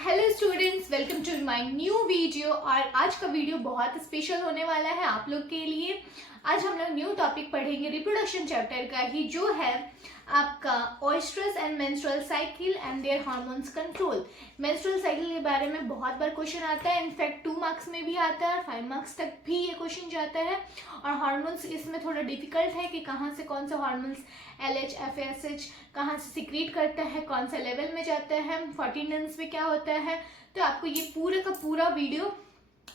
Hello students, welcome to my new video. और आज का वीडियो बहुत स्पेशल होने वाला है आप लोग के लिए। आज हम लोग न्यू टॉपिक पढ़ेंगे रिप्रोडक्शन चैप्टर का ही, जो है आपका oestrus and menstrual cycle and their hormones control. Menstrual cycle के बारे में बहुत बार क्वेश्चन आता है, इनफैक्ट 2 मार्क्स में भी आता है और 5 मार्क्स तक भी ये क्वेश्चन जाता है। और हार्मोन्स इसमें थोड़ा डिफिकल्ट है कि कहाँ से कौन सा हार्मोन्स LH FSH कहाँ से सिक्रीट करता है, कौन सा लेवल में जाता है, 14 में क्या होता है। तो आपको ये पूरे का पूरा वीडियो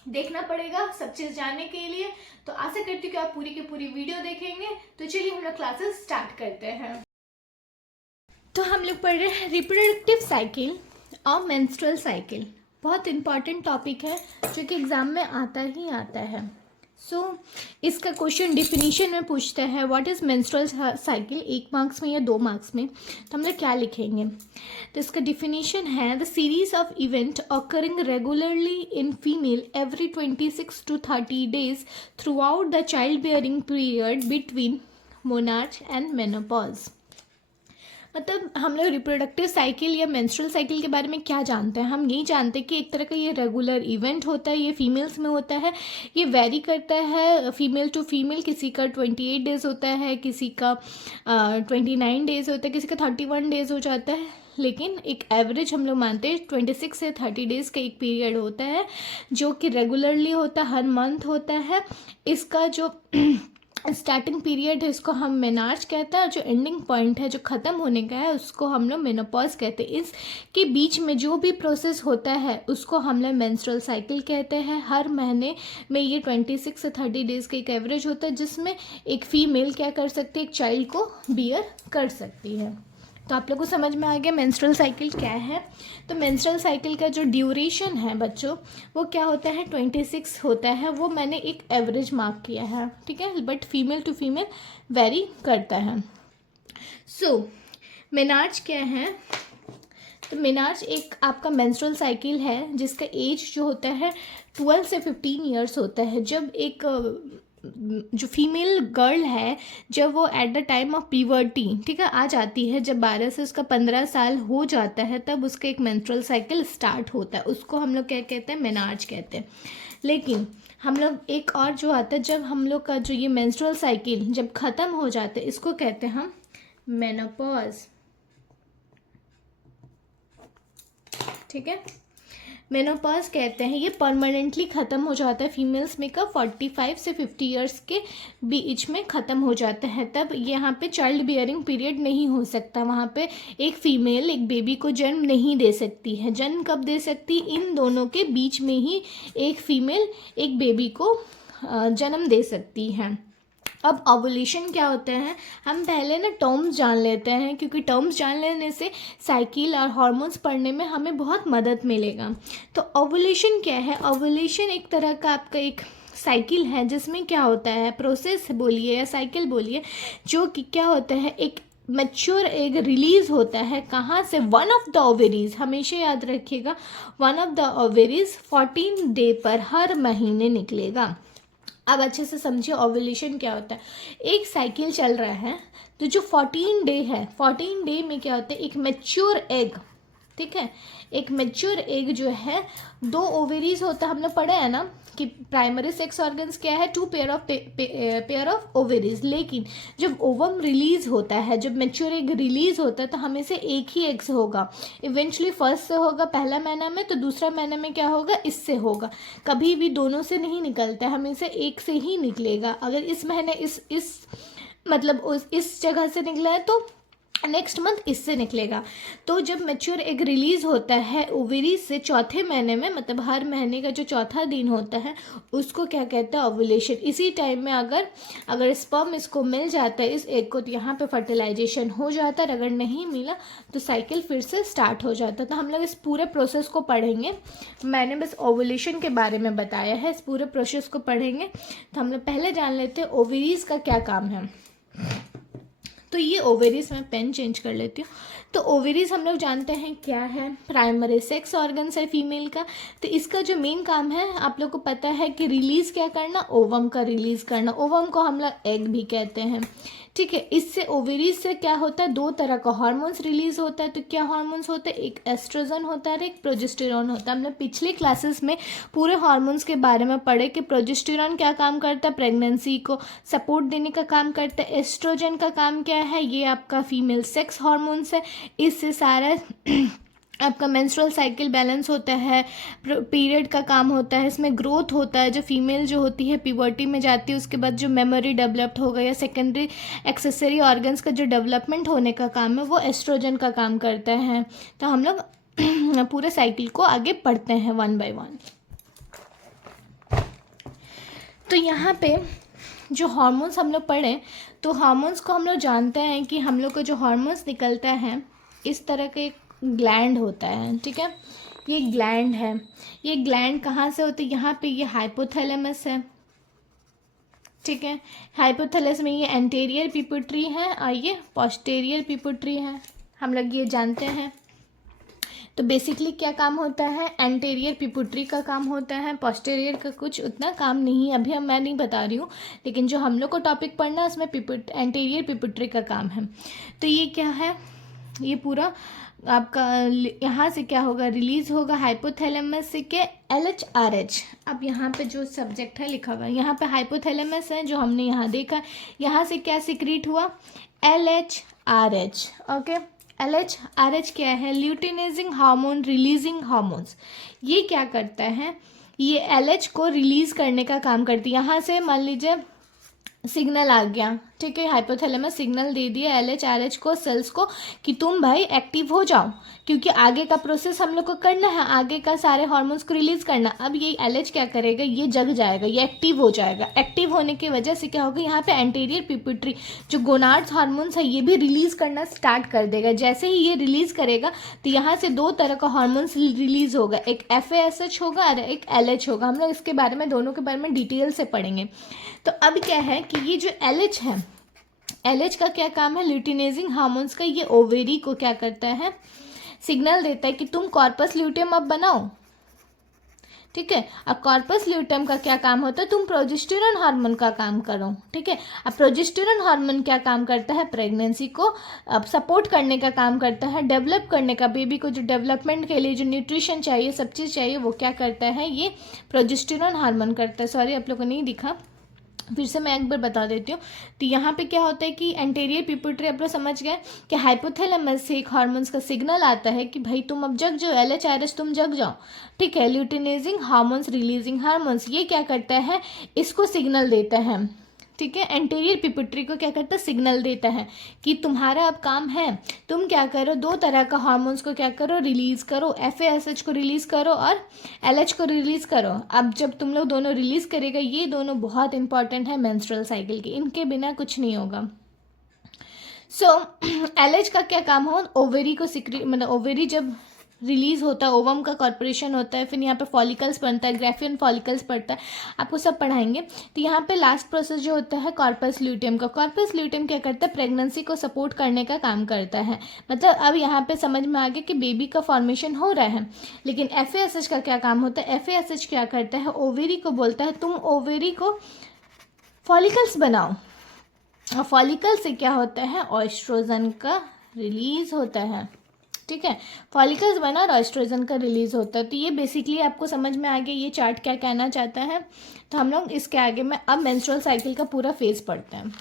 देखना पड़ेगा सब चीज जानने के लिए। तो आशा करती हूँ कि आप पूरी की पूरी वीडियो देखेंगे। तो चलिए हम लोग क्लासेस स्टार्ट करते हैं। तो हम लोग पढ़ रहे हैं रिप्रोडक्टिव साइकिल और मेंस्ट्रुअल साइकिल। बहुत इंपॉर्टेंट टॉपिक है जो कि एग्जाम में आता ही आता है। इसका क्वेश्चन डिफिनीशन में पूछता है what is menstrual cycle, 1 marks में या 2 मार्क्स में। तो हम लोग क्या लिखेंगे, तो इसका डिफिनीशन है the series of event occurring regularly in female every 26 to 30 days through out the child bearing period between monarch and menopause. मतलब हम लोग रिप्रोडक्टिव साइकिल या मेंस्ट्रुअल साइकिल के बारे में क्या जानते हैं। हम यही जानते हैं कि एक तरह का ये रेगुलर इवेंट होता है, ये फीमेल्स में होता है, ये वेरी करता है फीमेल टू फीमेल। किसी का 28 डेज होता है, किसी का 29 डेज होता है, किसी का 31 डेज हो जाता है। लेकिन एक एवरेज हम लोग मानते हैं 26 से 30 डेज़ का एक पीरियड होता है जो कि रेगुलरली होता है, हर मंथ होता है। इसका जो स्टार्टिंग पीरियड है इसको हम मेनार्च कहते हैं, और जो एंडिंग पॉइंट है जो ख़त्म होने का है उसको हम लोग मेनोपॉज कहते हैं। इसके बीच में जो भी प्रोसेस होता है उसको हम लोग मेंस्ट्रुअल साइकिल कहते हैं। हर महीने में ये 26 से 30 डेज़ का एक एवरेज होता है जिसमें एक फीमेल क्या कर सकती है, एक चाइल्ड को बियर कर सकती है। तो आप लोग को समझ में आ गया मेंस्ट्रुअल साइकिल क्या है। तो मेंस्ट्रुअल साइकिल का जो ड्यूरेशन है बच्चों वो क्या होता है, 26 होता है। वो मैंने एक एवरेज मार्क किया है, ठीक है, but female to female vary करता है। मेनार्च क्या है, तो मेनार्च एक आपका मेंस्ट्रुअल साइकिल है जिसका एज जो होता है 12 से 15 ईयर्स होता है। जब एक जो फीमेल गर्ल है जब वो at the time of puberty, ठीक है, आ जाती है, जब 12 से उसका 15 साल हो जाता है तब उसका एक मेंस्ट्रुअल साइकिल स्टार्ट होता है। उसको हम लोग क्या कहते हैं, मेनार्च कहते हैं। लेकिन हम लोग एक और जो आता है, जब हम लोग का जो ये मेंस्ट्रुअल साइकिल जब ख़त्म हो जाता है इसको कहते हैं हम मेनोपॉज, ठीक है, मेनोपॉज कहते हैं। ये परमानेंटली ख़त्म हो जाता है फीमेल्स में कब, 45 से 50 ईयर्स के बीच में ख़त्म हो जाता है। तब यहाँ पे चाइल्ड बियरिंग पीरियड नहीं हो सकता, वहाँ पे एक फ़ीमेल एक बेबी को जन्म नहीं दे सकती है। जन्म कब दे सकती, इन दोनों के बीच में ही एक फ़ीमेल एक बेबी को जन्म दे सकती है। अब ओवुलेशन क्या होता है, हम पहले ना टर्म्स जान लेते हैं, क्योंकि टर्म्स जान लेने से साइकिल और हार्मोन्स पढ़ने में हमें बहुत मदद मिलेगा। तो ओवुलेशन क्या है, ओवुलेशन एक तरह का आपका एक साइकिल है जिसमें क्या होता है, प्रोसेस बोलिए या साइकिल बोलिए, जो कि क्या होता है, एक मैच्योर एग रिलीज होता है। कहाँ से, वन ऑफ द ओवेरीज, हमेशा याद रखिएगा, one of the ovaries 14 day पर हर महीने निकलेगा। अब अच्छे से समझिए ओवुलेशन क्या होता है। एक साइकिल चल रहा है तो जो 14 डे है, 14 डे में क्या होता है, एक मैच्योर एग, ठीक है, एक मैच्योर एग जो है 2 ओवेरीज होता है। हम लोग पढ़े हैं ना कि प्राइमरी सेक्स ऑर्गन्स क्या है, 2 पेयर ऑफ ओवेरीज। लेकिन जब ओवम रिलीज होता है, जब मैच्योर एग रिलीज होता है तो हमेशा एक ही एग से होगा। इवेंचुअली फर्स्ट से होगा पहला महीना में, तो दूसरा महीना में क्या होगा, इससे होगा। कभी भी दोनों से नहीं निकलता है, हमेशा एक से ही निकलेगा। अगर इस महीने इस मतलब इस जगह से निकला है तो नेक्स्ट मंथ इससे निकलेगा। तो जब मैच्योर एग रिलीज होता है ओवेरी से चौथे महीने में, मतलब हर महीने का जो चौथा दिन होता है उसको क्या कहते हैं, ओवुलेशन। इसी टाइम में अगर स्पर्म इसको मिल जाता है इस एग को, तो यहाँ पे फर्टिलाइजेशन हो जाता है। अगर नहीं मिला तो साइकिल फिर से स्टार्ट हो जाता है। तो हम लोग इस पूरे प्रोसेस को पढ़ेंगे। मैंने बस ओवुलेशन के बारे में बताया है, इस पूरे प्रोसेस को पढ़ेंगे। तो हम लोग पहले जान लेते हैं ओवेरीज का क्या काम है। तो ये ओवेरीज, मैं पेन चेंज कर लेती हूँ। तो ओवेरीज हम लोग जानते हैं क्या है, प्राइमरी सेक्स ऑर्गन्स है फीमेल का। तो इसका जो मेन काम है आप लोग को पता है कि रिलीज़ क्या करना, ओवम का रिलीज़ करना। ओवम को हम लोग एग भी कहते हैं, ठीक है। इससे ओवेरीज से क्या होता है, दो तरह का हार्मोन्स रिलीज होता है। तो क्या हार्मोन्स होते हैं, एक एस्ट्रोजन होता है और एक प्रोजेस्टेरॉन होता है। हमने पिछले क्लासेस में पूरे हार्मोन्स के बारे में पढ़े कि प्रोजेस्टेरॉन क्या काम करता है, प्रेगनेंसी को सपोर्ट देने का काम करता है। एस्ट्रोजन का काम क्या है, ये आपका फीमेल सेक्स हार्मोन्स है, इससे सारा आपका मेंस्ट्रुअल साइकिल बैलेंस होता है, पीरियड का काम होता है, इसमें ग्रोथ होता है। जो फीमेल जो होती है प्यूबर्टी में जाती है, उसके बाद जो मेमोरी डेवलप्ड होगा या सेकेंडरी एक्सेसरी ऑर्गन्स का जो डेवलपमेंट होने का काम है वो एस्ट्रोजन का काम करता है। तो हम लोग पूरे साइकिल को आगे पढ़ते हैं वन बाय वन। तो यहाँ पे जो हार्मोन्स हम लोग पढ़े, तो हार्मोन्स को हम लोग जानते हैं कि हम लोग को जो हार्मोन्स निकलता है इस तरह के ग्लैंड होता है। ठीक है, ये ग्लैंड है। ये ग्लैंड कहाँ से होते हैं, यहाँ पे ये हाइपोथैलेमस है। ठीक है, हाइपोथैलेमस में ये एंटीरियर पिट्यूटरी है और ये पोस्टीरियर पिट्यूटरी है, हम लोग ये जानते हैं। तो बेसिकली क्या काम होता है, एंटीरियर पिट्यूटरी का काम होता है, पोस्टीरियर का कुछ उतना काम नहीं है, अभी मैं नहीं बता रही हूँ, लेकिन जो हम लोग को टॉपिक पढ़ना है उसमें एंटीरियर पिट्यूटरी का काम है। तो ये क्या है, ये पूरा आपका यहाँ से क्या होगा, रिलीज होगा हाइपोथैलेमस से के LHRH। अब यहाँ पे जो सब्जेक्ट है लिखा हुआ है, यहाँ पे हाइपोथैलेमस है जो हमने यहाँ देखा, यहाँ से क्या सिक्रीट हुआ, LHRH। ओके, LHRH क्या है, ल्यूटिनाइजिंग हार्मोन रिलीजिंग हार्मोन्स। ये क्या करता है, ये LH को रिलीज करने का काम करती है। यहाँ से मान लीजिए सिग्नल आ गया, ठीक है, हाइपोथैलेमस सिग्नल दे दिया LHRH को, सेल्स को, कि तुम भाई एक्टिव हो जाओ, क्योंकि आगे का प्रोसेस हम लोग को करना है, आगे का सारे हार्मोन्स को रिलीज करना। अब ये LH क्या करेगा, ये जग जाएगा, ये एक्टिव हो जाएगा। एक्टिव होने की वजह से क्या होगा, यहाँ पे एंटीरियर पिट्यूटरी जो गोनाड्स हार्मोन्स है ये भी रिलीज करना स्टार्ट कर देगा। जैसे ही ये रिलीज करेगा तो यहाँ से दो तरह का हार्मोन्स रिलीज होगा, एक FASH होगा और एक LH होगा। हम लोग इसके बारे में, दोनों के बारे में डिटेल से पढ़ेंगे। तो अब क्या है कि ये जो LH है, LH का क्या काम है, ल्यूटिनाइजिंग हार्मोन्स का, ये ओवेरी को क्या करता है, सिग्नल देता है कि तुम कॉर्पस ल्यूटियम अब बनाओ। ठीक है, अब कॉर्पस ल्यूटियम का क्या काम होता है, तुम प्रोजेस्टेरॉन हार्मोन का काम करो। ठीक है, अब प्रोजेस्टेरॉन हार्मोन क्या काम करता है, प्रेगनेंसी को अब सपोर्ट करने का काम करता है, डेवलप करने का, बेबी को जो डेवलपमेंट के लिए जो न्यूट्रिशन चाहिए, सब चीज़ चाहिए, वो क्या करता है, ये प्रोजेस्टेरॉन हार्मोन करता है। सॉरी आप लोगों को नहीं दिखा, फिर से मैं एक बार बता देती हूँ। तो यहाँ पे क्या होता है कि एंटीरियर पिट्यूटरी आप लोग समझ गए कि हाइपोथैलेमस से एक हार्मोन्स का सिग्नल आता है कि भाई तुम अब जग जाओ, LHRH तुम जग जाओ। ठीक है, ल्यूटिनाइजिंग हार्मोन्स रिलीजिंग हार्मोन्स, ये क्या करता है, इसको सिग्नल देता है। ठीक है, एंटीरियर पिट्यूटरी को क्या करता है, सिग्नल देता है कि तुम्हारा अब काम है, तुम क्या करो, दो तरह का हार्मोन्स को क्या करो, रिलीज करो, FASH को रिलीज करो और LH को रिलीज करो। अब जब तुम लोग दोनों रिलीज करेगा, ये दोनों बहुत इंपॉर्टेंट है मेंस्ट्रुअल साइकिल के, इनके बिना कुछ नहीं होगा। सो LH का क्या काम हो, ओवेरी को मतलब ओवेरी जब रिलीज होता है, ओवम का कॉर्पोरेशन होता है, फिर यहाँ पे फॉलिकल्स बनता है, ग्रेफियन फॉलिकल्स पड़ता है, आपको सब पढ़ाएंगे। तो यहाँ पे लास्ट प्रोसेस जो होता है कॉर्पस ल्यूटियम का, कॉर्पस ल्यूटियम क्या करता है, प्रेगनेंसी को सपोर्ट करने का काम करता है। मतलब अब यहाँ पे समझ में आ गया कि बेबी का फॉर्मेशन हो रहा है। लेकिन FASH का क्या काम होता है, FASH क्या करता है, ओवेरी को बोलता है तुम ओवेरी को फॉलिकल्स बनाओ, और फॉलिकल से क्या होता है, एस्ट्रोजन का रिलीज होता है। ठीक है, फॉलिकल्स बना और एस्ट्रोजन का रिलीज होता है। तो ये बेसिकली आपको समझ में आ गया ये चार्ट क्या कहना चाहता है। तो हम लोग इसके आगे में अब मेंस्ट्रुअल साइकिल का पूरा फेज पढ़ते हैं।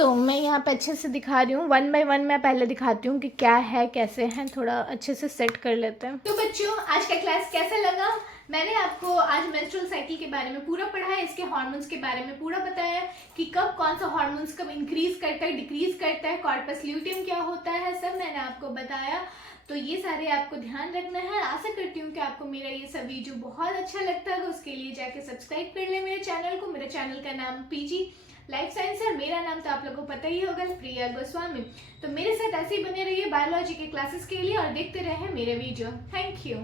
मैं यहाँ पे अच्छे से दिखा रही हूँ, वन बाय वन मैं पहले दिखाती हूँ कि क्या है कैसे हैं, थोड़ा अच्छे से सेट कर लेते हैं। तो बच्चों आज का क्लास कैसा लगा, मैंने आपको आज मेंस्ट्रुअल साइकिल के बारे में पूरा पढ़ा है, इसके हार्मोन्स के बारे में पूरा बताया कि कब कौन सा हार्मोन्स कब इंक्रीज करता है, डिक्रीज करता है, कॉर्पस ल्यूटियम क्या होता है, सब मैंने आपको बताया। तो ये सारे आपको ध्यान रखना है। आशा करती हूँ कि आपको मेरा ये सब वीडियो बहुत अच्छा लगता है। उसके लिए जाके सब्सक्राइब कर ले मेरे चैनल को। मेरे चैनल का नाम PG लाइफ साइंस है, मेरा नाम तो आप लोगों को पता ही होगा, प्रिया गोस्वामी। तो मेरे साथ ऐसे ही बने रहिए बायोलॉजी के क्लासेस के लिए और देखते रहे मेरे वीडियो। Thank you.